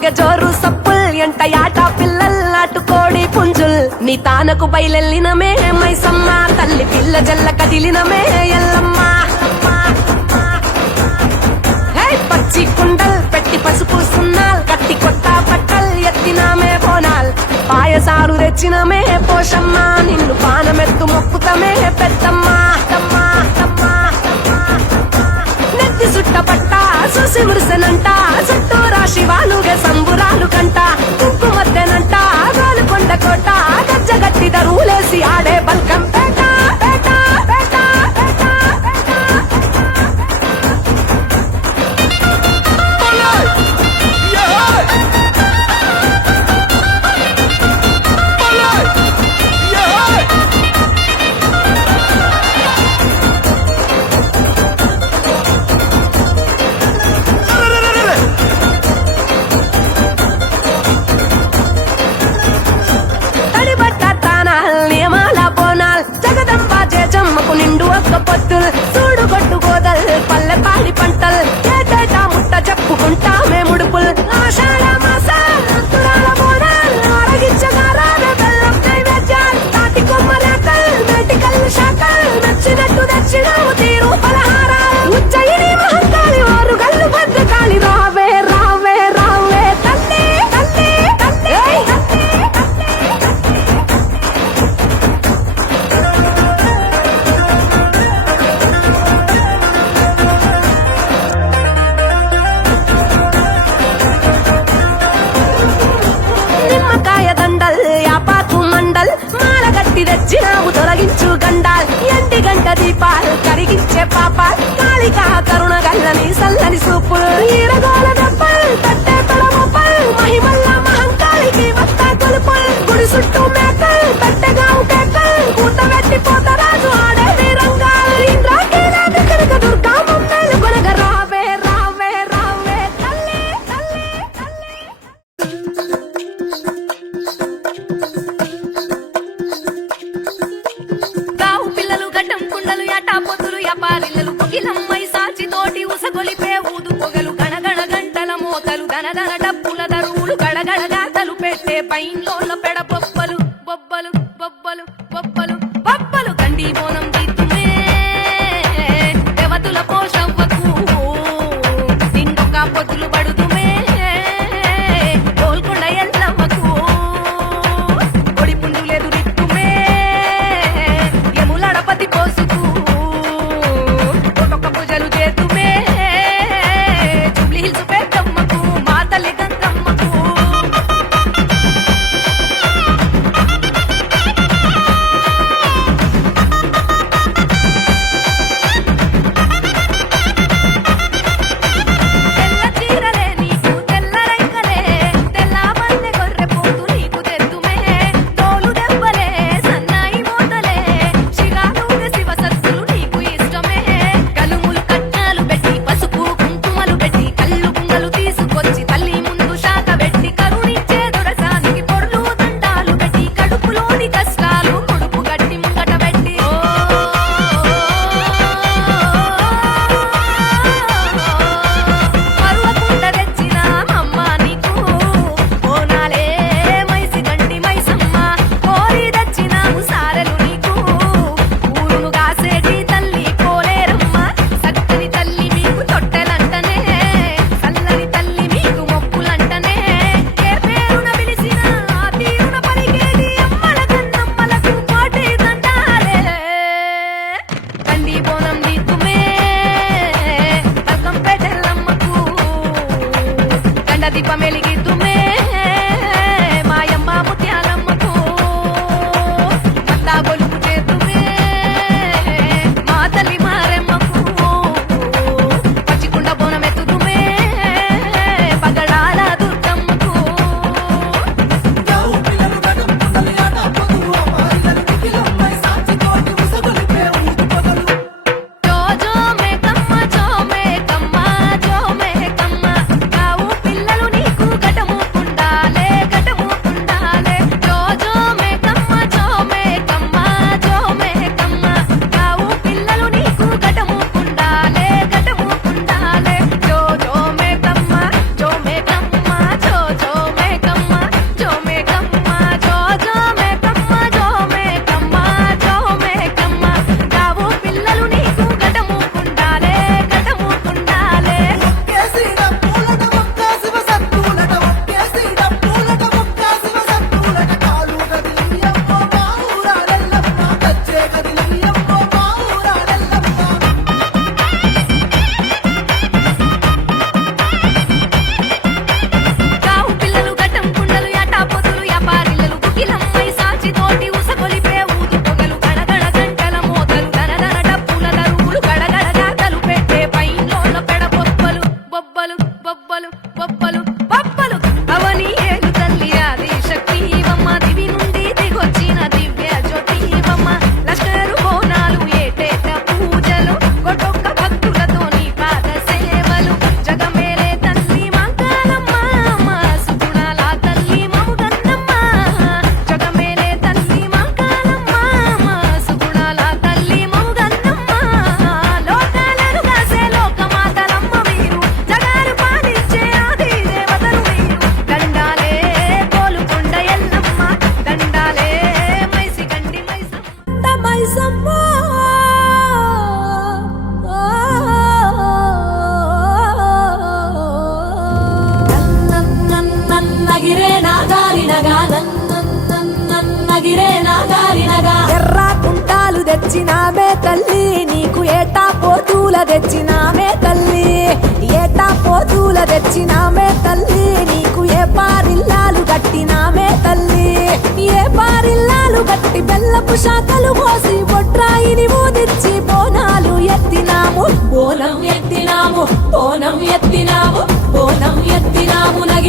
మోగ జోరు సప్పుల్ ఎంట యాట పిల్లల్ కోడి పుంజుల్. నీ తానకు బయలెల్లినమే మైసమ్మ. తల్లి పిల్ల జల్ల కదిలినమే ఎల్లమ్మ. పచ్చి కుండల్ పెట్టి పసుపు సున్నాల్. కట్టి కొత్త పట్టల్ ఎత్తినామే పోనాల్ పాయసారు తెచ్చినమే పోషమ్మ. నిన్ను పానమెత్తు మొక్కుతమే పెద్దమ్మా. నెత్తి సుట్ట పట్టా ಸೊಸೆ ಮುರುಸನಂಟ ಸೊಟ್ಟೋರ ಶಿವಾನುಗ ಸಂಬುರಾನು ಕಂಟ ఒక్క పొత్తులు చూడు కొట్టుకోదల్ పల్లె పాడి పంటలు. ఏటేటా ముట్ట చెప్పుకుంటామే ముడుపులు. ఆషాఢ మాల కట్టి తెచ్చినావు తొలగించు గండాల్. ఎంటి గంట దీపాలు కరిగించే పాప కాళికా కరుణ గల్లని సల్లని సూపులు ఈరగోల దెబ్బలు பைன் la tipa me liguito మల్లపు శాఖలు పోసి బొట్రాయిని ఊదిచ్చి బోనాలు ఎత్తినాము. బోనం ఎత్తినాము బోనం ఎత్తినాము బోనం ఎత్తినాము నగి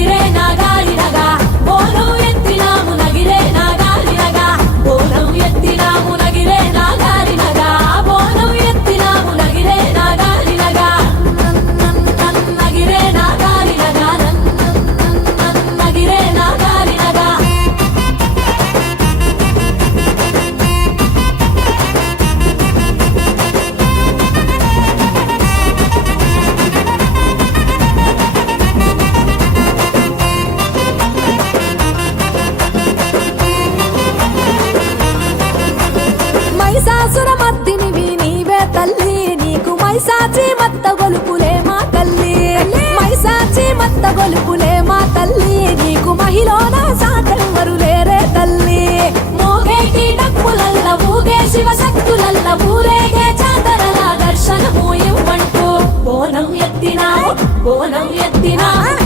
கோலம் எத்தினார்.